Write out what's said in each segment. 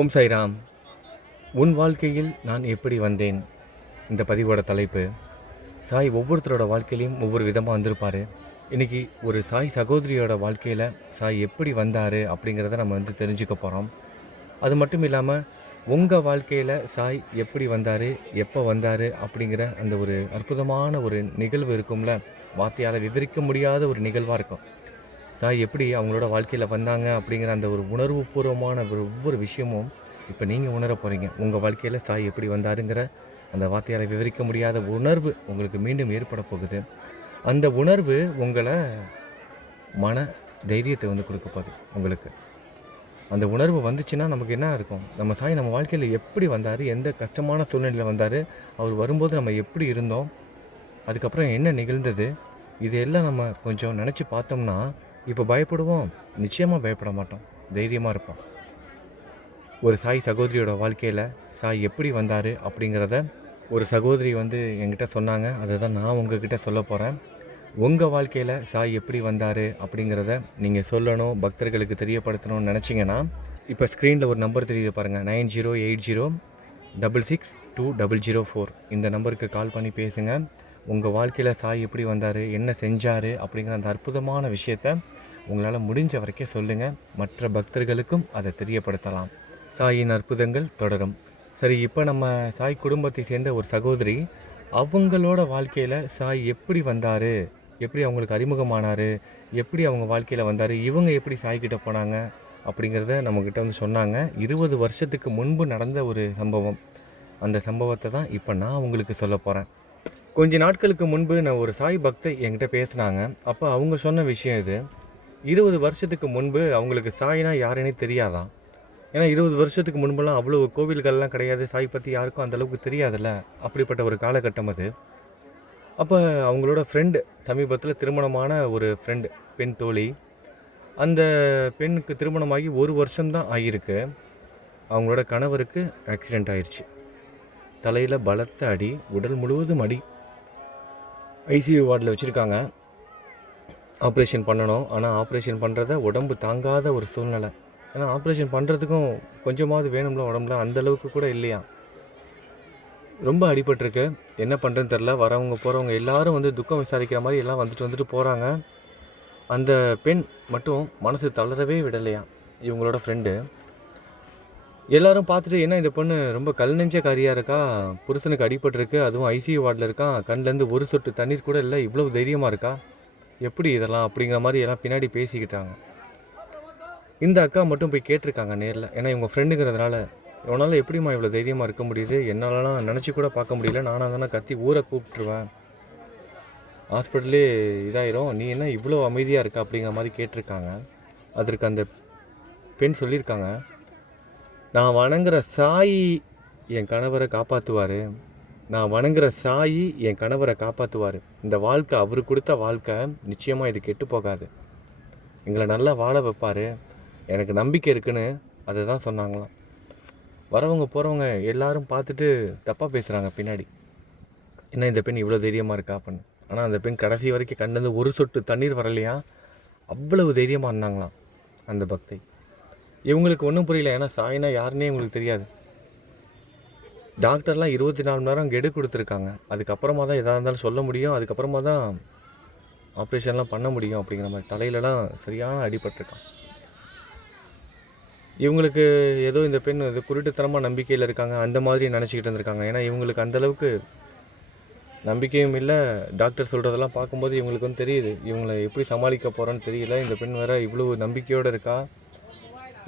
ஓம் சாய்ராம். உன் வாழ்க்கையில் நான் எப்படி வந்தேன்? இந்த பதிவோட தலைப்பு. சாய் ஒவ்வொருத்தரோட வாழ்க்கையிலையும் ஒவ்வொரு விதமாக வந்திருப்பார். இன்றைக்கி ஒரு சாய் சகோதரியோட வாழ்க்கையில் சாய் எப்படி வந்தார் அப்படிங்கிறத நம்ம தெரிஞ்சுக்க போகிறோம். அது மட்டும் இல்லாமல் உங்கள் வாழ்க்கையில் சாய் எப்படி வந்தார், எப்போ வந்தார் அப்படிங்கிற அந்த ஒரு அற்புதமான ஒரு நிகழ்வு இருக்கும்ல, வார்த்தையால் விவரிக்க முடியாத ஒரு நிகழ்வாக இருக்கும். சாய் எப்படி அவங்களோட வாழ்க்கையில் வந்தாங்க அப்படிங்கிற அந்த ஒரு உணர்வுபூர்வமான ஒவ்வொரு விஷயமும் இப்போ நீங்கள் உணர போகிறீங்க. உங்கள் வாழ்க்கையில் சாய் எப்படி வந்தாருங்கிற அந்த வார்த்தையால் விவரிக்க முடியாத உணர்வு உங்களுக்கு மீண்டும் ஏற்பட போகுது. அந்த உணர்வு உங்களை மன தைரியத்தை கொடுக்க போகுது. உங்களுக்கு அந்த உணர்வு வந்துச்சுன்னா நமக்கு என்ன இருக்கும், நம்ம சாய் நம்ம வாழ்க்கையில் எப்படி வந்தார், எந்த கஷ்டமான சூழ்நிலையில் வந்தார், அவர் வரும்போது நம்ம எப்படி இருந்தோம், அதுக்கப்புறம் என்ன நிகழ்ந்தது, இதையெல்லாம் நம்ம கொஞ்சம் நினச்சி பார்த்தோம்னா இப்போ பயப்படுவோம்? நிச்சயமாக பயப்பட மாட்டோம், தைரியமாக இருப்போம். ஒரு சாய் சகோதரியோட வாழ்க்கையில் சாய் எப்படி வந்தார் அப்படிங்கிறத ஒரு சகோதரி என்கிட்ட சொன்னாங்க. அதை தான் நான் உங்ககிட்ட சொல்ல போகிறேன். உங்கள் வாழ்க்கையில் சாய் எப்படி வந்தார் அப்படிங்கிறத நீங்கள் சொல்லணும், பக்தர்களுக்கு தெரியப்படுத்தணும்னு நினச்சிங்கன்னா இப்போ ஸ்க்ரீனில் ஒரு நம்பர் தெரியுது பாருங்கள், 9080662004. இந்த நம்பருக்கு கால் பண்ணி பேசுங்க. உங்கள் வாழ்க்கையில் சாய் எப்படி வந்தார், என்ன செஞ்சார் அப்படிங்கிற அந்த அற்புதமான விஷயத்தை உங்களால் முடிஞ்ச வரைக்கும் சொல்லுங்கள். மற்ற பக்தர்களுக்கும் அதை தெரியப்படுத்தலாம். சாயின் அற்புதங்கள் தொடரும். சரி, இப்போ நம்ம சாய் குடும்பத்தை சேர்ந்த ஒரு சகோதரி, அவங்களோட வாழ்க்கையில் சாய் எப்படி வந்தார், எப்படி அவங்களுக்கு அறிமுகமானார், எப்படி அவங்க வாழ்க்கையில் வந்தார், இவங்க எப்படி சாய்கிட்ட போனாங்க அப்படிங்கிறத நம்மக்கிட்ட சொன்னாங்க. 20 வருஷத்துக்கு முன்பு நடந்த ஒரு சம்பவம். அந்த சம்பவத்தை தான் இப்போ நான் உங்களுக்கு சொல்ல போகிறேன். கொஞ்ச நாட்களுக்கு முன்பு நான் ஒரு சாய் பக்தை என்கிட்ட பேசினாங்க. அப்போ அவங்க சொன்ன விஷயம் இது. 20 வருஷத்துக்கு முன்பு அவங்களுக்கு சாய்னா யாருன்னே தெரியாதான். ஏன்னா 20 வருஷத்துக்கு முன்பெல்லாம் அவ்வளோ கோவில்கள்லாம் கிடையாது, சாய் பற்றி யாருக்கும் அந்தளவுக்கு தெரியாதுல்ல. அப்படிப்பட்ட ஒரு காலகட்டம் அது. அப்போ அவங்களோட ஃப்ரெண்டு, சமீபத்தில் திருமணமான ஒரு ஃப்ரெண்டு, பெண் தோழி, அந்த பெண்ணுக்கு திருமணமாகி 1 வருஷம்தான் ஆகியிருக்கு. அவங்களோட கணவருக்கு ஆக்சிடெண்ட் ஆயிடுச்சு. தலையில் பலத்த அடி, உடல் முழுவதும் அடி. ஐசியூ வார்டில் வச்சுருக்காங்க. ஆப்ரேஷன் பண்ணணும். ஆனால் ஆப்ரேஷன் பண்ணுறத உடம்பு தாங்காத ஒரு சூழ்நிலை. ஏன்னா ஆப்ரேஷன் பண்ணுறதுக்கும் கொஞ்சமாவது வேணும்ல உடம்புல, அந்தளவுக்கு கூட இல்லையா. ரொம்ப அடிபட்டிருக்கு. என்ன பண்ணுறதுன்னு தெரில. வரவங்க போகிறவங்க எல்லோரும் துக்கம் விசாரிக்கிற மாதிரி எல்லாம் வந்துட்டு போகிறாங்க. அந்த பெண் மட்டும் மனசு தளரவே விடலையா. இவங்களோட ஃப்ரெண்டு எல்லோரும் பார்த்துட்டு, என்ன இந்த பொண்ணு ரொம்ப கல் நெஞ்ச காரியாக இருக்கா, புருஷனுக்கு அடிபட்டிருக்கு, அதுவும் ஐசியூ வார்டில் இருக்கான், கண்லேருந்து ஒரு சொட்டு தண்ணீர் கூட இல்லை, இவ்வளோ தைரியமாக இருக்கா, எப்படி இதெல்லாம் அப்படிங்கிற மாதிரி எல்லாம் பின்னாடி பேசிக்கிட்டாங்க. இந்த அக்கா மட்டும் போய் கேட்டிருக்காங்க நேரில். ஏன்னா இவங்க ஃப்ரெண்டுங்கிறதுனால, இவனால் எப்படிம்மா இவ்வளோ தைரியமாக இருக்க முடியுது, என்னாலலாம் நினச்சி கூட பார்க்க முடியல, நானாக தானே கத்தி ஊரை கூப்பிட்டுருவேன், ஹாஸ்பிட்டலே இதாயிரும், நீ என்ன இவ்வளோ அமைதியாக இருக்கா அப்படிங்கிற மாதிரி கேட்டிருக்காங்க. அதற்கு அந்த பெண் சொல்லியிருக்காங்க, நான் வணங்குற சாயி என் கணவரை காப்பாற்றுவார், நான் வணங்குற சாயி என் கணவரை காப்பாற்றுவார், இந்த வாழ்க்கை அவர் கொடுத்த வாழ்க்கை, நிச்சயமாக இது கெட்டு போகாது, எங்களை நல்லா வாழ வைப்பார், எனக்கு நம்பிக்கை இருக்குன்னு அதை தான் சொன்னாங்களாம். வரவங்க போகிறவங்க எல்லாரும் பார்த்துட்டு தப்பாக பேசுகிறாங்க பின்னாடி, என்ன இந்த பெண் இவ்வளோ தைரியமாக இருக்கா அப்படின்னு. ஆனால் அந்த பெண் கடைசி வரைக்கும் கண்டது ஒரு சொட்டு தண்ணீர் வரலையா, அவ்வளவு தைரியமாக இருந்தாங்களாம் அந்த பக்தை. இவங்களுக்கு ஒன்றும் புரியல. ஏன்னா சாய்னா யாருன்னே இவங்களுக்கு தெரியாது. டாக்டர்லாம் 24 மணி நேரம் கெடு கொடுத்துருக்காங்க. அதுக்கப்புறமா தான் எதாக இருந்தாலும் சொல்ல முடியும், அதுக்கப்புறமா தான் ஆப்ரேஷன்லாம் பண்ண முடியும் அப்படிங்கிற மாதிரி. தலையிலலாம் சரியான அடிபட்டிருக்கான். இவங்களுக்கு ஏதோ இந்த பெண் குருட்டுத்தனமாக நம்பிக்கையில் இருக்காங்க அந்த மாதிரி நினச்சிக்கிட்டு இருந்திருக்காங்க. ஏன்னா இவங்களுக்கு அந்தளவுக்கு நம்பிக்கையும் இல்லை. டாக்டர் சொல்கிறதெல்லாம் பார்க்கும்போது இவங்களுக்கு தெரியுது, இவங்களை எப்படி சமாளிக்க போகிறோன்னு தெரியல. இந்த பெண் வேறு இவ்வளோ நம்பிக்கையோடு இருக்கா,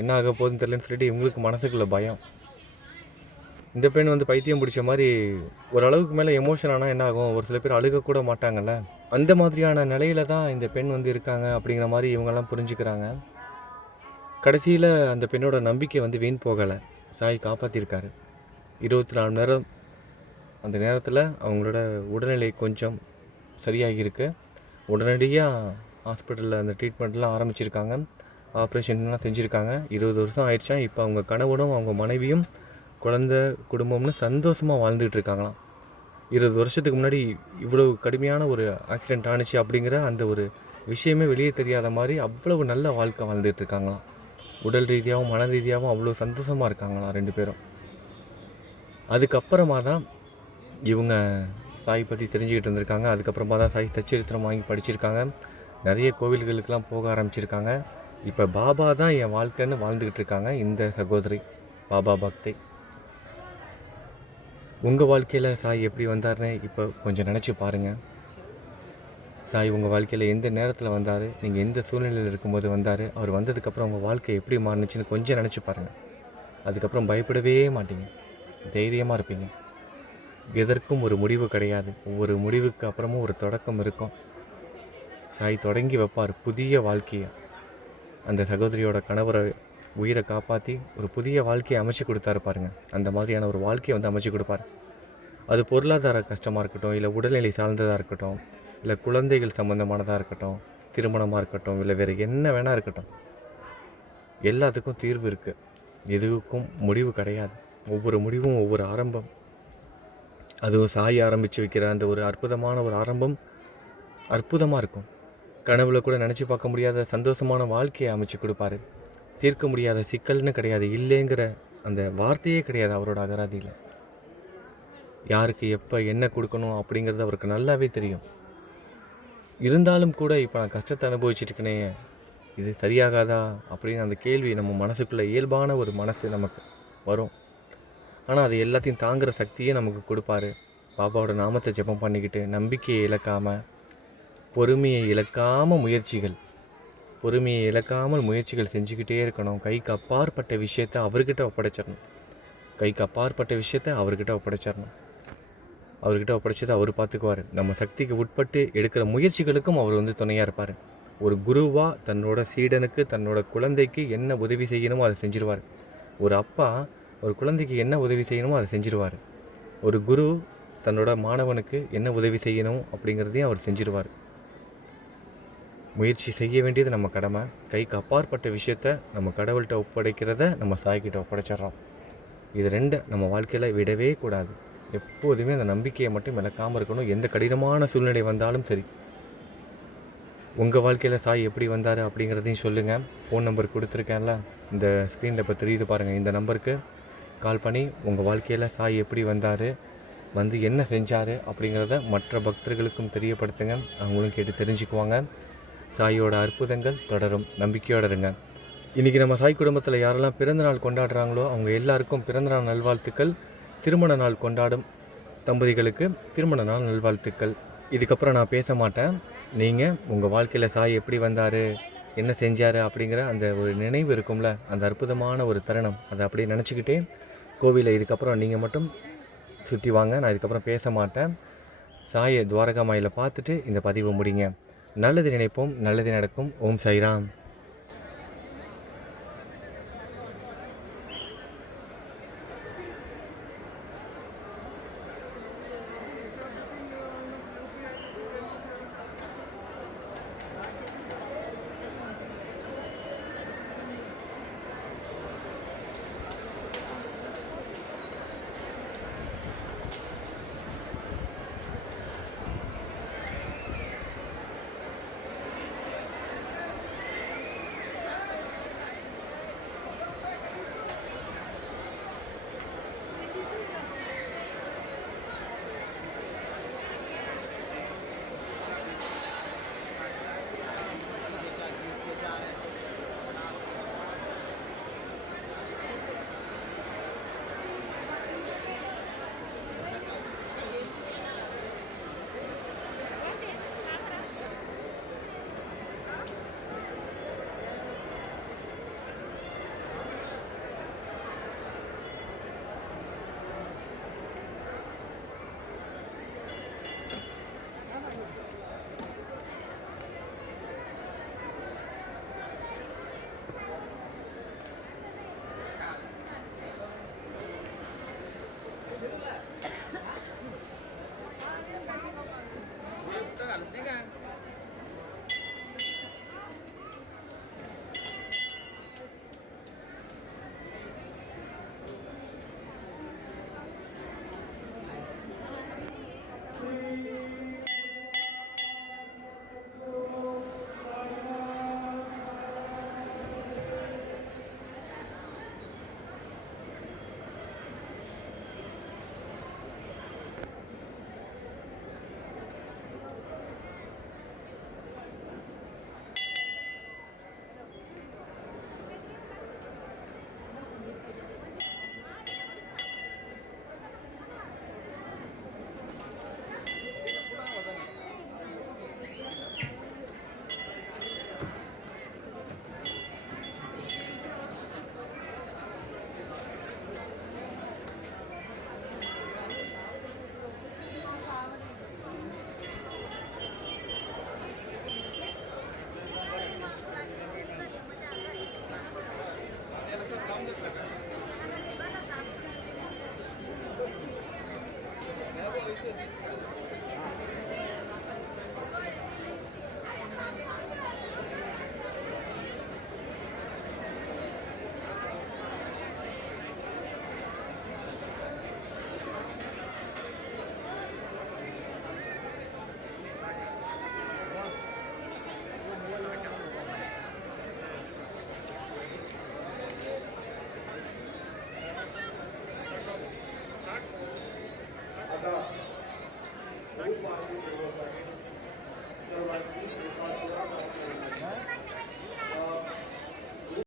என்ன ஆக போகுதுன்னு தெரியலன்னு சொல்லிட்டு இவங்களுக்கு மனசுக்குள்ள பயம். இந்த பெண் பைத்தியம் பிடிச்ச மாதிரி ஓரளவுக்கு மேலே எமோஷன் ஆனால் என்ன ஆகும், ஒரு சில பேர் அழுகக்கூட மாட்டாங்கல்ல, அந்த மாதிரியான நிலையில தான் இந்த பெண் இருக்காங்க அப்படிங்கிற மாதிரி இவங்கெல்லாம் புரிஞ்சுக்கிறாங்க. கடைசியில் அந்த பெண்ணோட நம்பிக்கை வீண் போகலை. சாய் காப்பாற்றிருக்காரு. 24 மணி நேரம் அந்த நேரத்தில் அவங்களோட உடல்நிலை கொஞ்சம் சரியாகியிருக்கு. உடனடியாக ஹாஸ்பிட்டலில் அந்த ட்ரீட்மெண்ட்லாம் ஆரம்பிச்சிருக்காங்க, ஆப்ரேஷன்லாம் செஞ்சுருக்காங்க. 20 வருஷம் ஆயிடுச்சா. இப்போ அவங்க கணவனும் அவங்க மனைவியும் குழந்த குடும்பம்னு சந்தோஷமாக வாழ்ந்துகிட்டு இருக்காங்களாம். 20 வருஷத்துக்கு முன்னாடி இவ்வளோ கடுமையான ஒரு ஆக்சிடெண்ட் ஆணுச்சு அப்படிங்கிற அந்த ஒரு விஷயமே வெளியே தெரியாத மாதிரி அவ்வளவு நல்ல வாழ்க்கை வாழ்ந்துட்டு இருக்காங்களாம். உடல் ரீதியாகவும் மன ரீதியாகவும் அவ்வளோ சந்தோஷமாக இருக்காங்களாம் 2 பேரும். அதுக்கப்புறமா தான் இவங்க சாய் பற்றி தெரிஞ்சுக்கிட்டு இருந்திருக்காங்க. அதுக்கப்புறமா தான் சாய் சச்சரித்திரம் வாங்கி படிச்சிருக்காங்க. நிறைய கோவில்களுக்கெல்லாம் போக ஆரம்பிச்சிருக்காங்க. இப்போ பாபா தான் என் வாழ்க்கைன்னு வாழ்ந்துக்கிட்டு இருக்காங்க இந்த சகோதரி, பாபா பக்தை. உங்கள் வாழ்க்கையில் சாய் எப்படி வந்தார்னு இப்போ கொஞ்சம் நினச்சி பாருங்கள். சாய் உங்கள் வாழ்க்கையில் எந்த நேரத்தில் வந்தார், நீங்கள் எந்த சூழ்நிலையில் இருக்கும்போது வந்தார், அவர் வந்ததுக்கப்புறம் உங்கள் வாழ்க்கை எப்படி மாறுனுச்சுன்னு கொஞ்சம் நினச்சி பாருங்கள். அதுக்கப்புறம் பயப்படவே மாட்டீங்க, தைரியமாக இருப்பீங்க. எதற்கும் ஒரு முடிவு கிடையாது. ஒவ்வொரு முடிவுக்கு அப்புறமும் ஒரு தொடக்கம் இருக்கும். சாய் தொடங்கி வைப்பார் புதிய வாழ்க்கையை. அந்த சகோதரியோட கணவரை உயிரை காப்பாற்றி ஒரு புதிய வாழ்க்கையை அமைச்சு கொடுத்தாரு பாருங்கள். அந்த மாதிரியான ஒரு வாழ்க்கையை அமைச்சு கொடுப்பார். அது பொருளாதார கஷ்டமாக இருக்கட்டும், இல்லை உடல்நிலை சார்ந்ததாக இருக்கட்டும், இல்லை குழந்தைகள் சம்மந்தமானதாக இருக்கட்டும், திருமணமாக இருக்கட்டும், இல்லை வேறு என்ன வேணால் இருக்கட்டும், எல்லாத்துக்கும் தீர்வு இருக்குது. எதுவுக்கும் முடிவு கிடையாது. ஒவ்வொரு முடிவும் ஒவ்வொரு ஆரம்பம். அதுவும் சாய் ஆரம்பித்து வைக்கிற அந்த ஒரு அற்புதமான ஒரு ஆரம்பம் அற்புதமாக இருக்கும். கனவுல கூட நினச்சி பார்க்க முடியாத சந்தோஷமான வாழ்க்கையை அமைச்சு கொடுப்பாரு. தீர்க்க முடியாத சிக்கல்னு கிடையாது, இல்லைங்கிற அந்த வார்த்தையே கிடையாது அவரோட அகராதியில். யாருக்கு எப்போ என்ன கொடுக்கணும் அப்படிங்கிறது அவருக்கு நல்லாவே தெரியும். இருந்தாலும் கூட இப்போ நான் கஷ்டத்தை அனுபவிச்சுட்டுருக்கனே, இது சரியாகாதா அப்படின்னு அந்த கேள்வி நம்ம மனசுக்குள்ளே இயல்பான ஒரு மனசு நமக்கு வரும். ஆனால் அது எல்லாத்தையும் தாங்குகிற சக்தியே நமக்கு கொடுப்பாரு. பாபாவோட நாமத்தை ஜெபம் பண்ணிக்கிட்டு, நம்பிக்கையை இழக்காமல், பொறுமையை இழக்காமல் முயற்சிகள் செஞ்சுக்கிட்டே இருக்கணும். கைக்கு அப்பாற்பட்ட விஷயத்தை அவர்கிட்ட ஒப்படைச்சிடணும். அவர்கிட்ட ஒப்படைச்சதை அவர் பார்த்துக்குவார். நம்ம சக்திக்கு உட்பட்டு எடுக்கிற முயற்சிகளுக்கும் அவர் துணையாக இருப்பார். ஒரு குருவாக தன்னோட சீடனுக்கு, தன்னோட குழந்தைக்கு என்ன உதவி செய்யணுமோ அதை செஞ்சிருவார். ஒரு அப்பா ஒரு குழந்தைக்கு என்ன உதவி செய்யணுமோ அதை செஞ்சிருவார். ஒரு குரு தன்னோட மாணவனுக்கு என்ன உதவி செய்யணும் அப்படிங்கிறதையும் அவர் செஞ்சிருவார். முயற்சி செய்ய வேண்டியது நம்ம கடமை. கைக்கு அப்பாற்பட்ட விஷயத்த நம்ம கடவுள்கிட்ட ஒப்படைக்கிறத நம்ம சாய்கிட்ட ஒப்படைச்சிட்றோம். இது 2 நம்ம வாழ்க்கையில் விடவே கூடாது. எப்போதுமே அந்த நம்பிக்கையை மட்டும் இழக்காமல் இருக்கணும். எந்த கடினமான சூழ்நிலை வந்தாலும் சரி. உங்கள் வாழ்க்கையில் சாய் எப்படி வந்தார் அப்படிங்கிறதையும் சொல்லுங்கள். ஃபோன் நம்பர் கொடுத்துருக்கேன்ல, இந்த ஸ்க்ரீனில் இப்போ தெரியுது பாருங்கள். இந்த நம்பருக்கு கால் பண்ணி உங்கள் வாழ்க்கையில் சாய் எப்படி வந்தார், வந்து என்ன செஞ்சார் அப்படிங்கிறத மற்ற பக்தர்களுக்கும் தெரியப்படுத்துங்க. அவங்களும் கேட்டு தெரிஞ்சுக்குவாங்க. சாயோட அற்புதங்கள் தொடரும். நம்பிக்கையோடு இருங்க. இன்றைக்கி நம்ம சாய் குடும்பத்தில் யாரெல்லாம் பிறந்தநாள் கொண்டாடுறாங்களோ அவங்க எல்லாருக்கும் பிறந்தநாள் நல்வாழ்த்துக்கள். திருமண நாள் கொண்டாடும் தம்பதிகளுக்கு திருமண நாள் நல்வாழ்த்துக்கள். இதுக்கப்புறம் நான் பேச மாட்டேன். நீங்கள் உங்கள் வாழ்க்கையில் சாய் எப்படி வந்தார், என்ன செஞ்சார் அப்படிங்கிற அந்த ஒரு நினைவு இருக்கும்ல, அந்த அற்புதமான ஒரு தருணம், அதை அப்படியே நினச்சிக்கிட்டே கோவிலை இதுக்கப்புறம் நீங்கள் மட்டும் சுற்றி வாங்க. நான் இதுக்கப்புறம் பேச மாட்டேன். சாயை துவாரகா மாயில் பார்த்துட்டு இந்த பதிவை முடிங்க. நல்லது நினைப்போம், நல்லது நடக்கும். ஓம் சாய்ராம்.